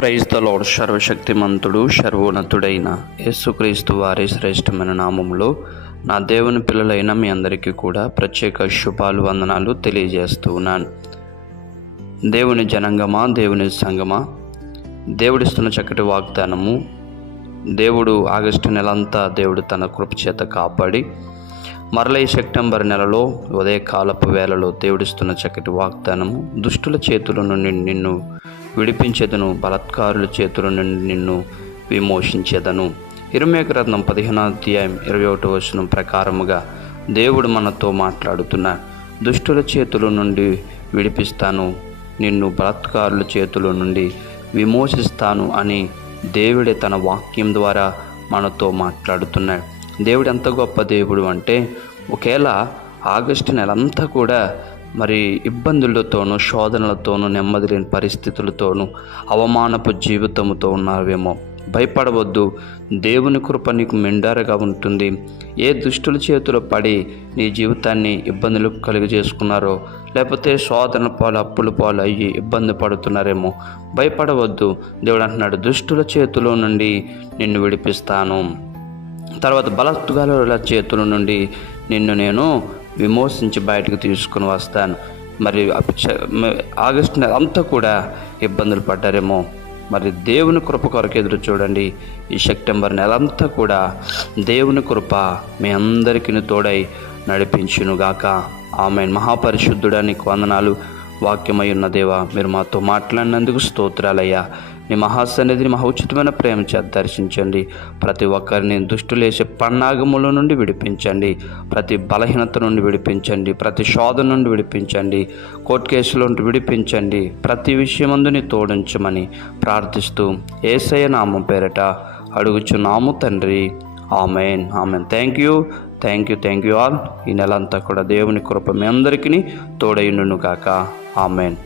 Praise the lord. సర్వశక్తిమంతుడు సర్వోన్నతుడైన యేసుక్రీస్తు వారి శ్రేష్టమైన నామంలో నా దేవుని పిల్లలైన మీ అందరికీ కూడా ప్రత్యేక శుభాలు వందనాలు తెలియజేస్తూ ఉన్నాను. దేవుని జనంగమా, దేవుని సంగమా, దేవుడిస్తున్న చక్కటి వాగ్దానము. దేవుడు ఆగస్టు నెలంతా దేవుడు తన కృప చేత కాపాడి మరల ఈ సెప్టెంబర్ నెలలో ఉదయకాలపు వేళలో దేవుడిస్తున్న చక్కటి వాగ్దానము. దుష్టుల చేతుల నుండి నిన్ను విడిపించేదను, బలాత్కారుల చేతుల నుండి నిన్ను విమోచించేదను. ఇర్మీయా గ్రంథం 15వ అధ్యాయం 21వ వచనం ప్రకారముగా దేవుడు మనతో మాట్లాడుతున్నాడు. దుష్టుల చేతుల నుండి విడిపిస్తాను, నిన్ను బలాత్కారుల చేతుల నుండి విమోచిస్తాను అని దేవుడే తన వాక్యం ద్వారా మనతో మాట్లాడుతున్నాడు. దేవుడు ఎంత గొప్ప దేవుడు అంటే, ఒకవేళ ఆగస్టు నెలంతా కూడా మరి ఇబ్బందులతోనూ, శోధనలతోనూ, నెమ్మది లేని పరిస్థితులతోనూ, అవమానపు జీవితంతో ఉన్నావేమో, భయపడవద్దు. దేవుని కృప నీకు మెండారుగా ఉంటుంది. ఏ దుష్టుల చేతిలో పడి నీ జీవితాన్ని ఇబ్బందులు చేసుకున్నారో, లేకపోతే శోధన పాలు, అప్పుల పాలు అయ్యి ఇబ్బంది పడుతున్నారేమో, భయపడవద్దు. దేవుడు అంటున్నాడు, దుష్టుల చేతిలో నుండి నిన్ను విడిపిస్తాను. తర్వాత బలాత్కారుల చేతుల నుండి నిన్ను నేను విమోచించి బయటకు తీసుకుని వస్తాను. మరి ఆగస్టు నెల అంతా కూడా ఇబ్బందులు పడ్డారేమో, మరి దేవుని కృప కొరకు ఎదురు చూడండి. ఈ సెప్టెంబర్ నెలంతా కూడా దేవుని కృప మీ అందరికీ తోడై నడిపించునుగాక. ఆమేన్. మహాపరిశుద్ధుడా, నీకు వందనాలు. వాక్యమై ఉన్న దేవా, మీరు మాతో మాట్లాడినందుకు స్తోత్రాలయ్యా. నీ మహాసన్నిధిని మహోచితమైన ప్రేమ చేత దర్శించండి. ప్రతి ఒక్కరిని దుష్టులేసే పన్నాగముల నుండి విడిపించండి. ప్రతి బలహీనత నుండి విడిపించండి. ప్రతి శోధన నుండి విడిపించండి. కోర్టు కేసుల నుండి విడిపించండి. ప్రతి విషయమందు నీ తోడించమని ప్రార్థిస్తూ యేసయ్య నామం పేరట అడుగుచున్నాము తండ్రి. Amen. Amen. Thank you all. ఈ నెలంతా కూడా దేవుని కృప మీ అందరికీ తోడైండును గాక. ఆమేన్.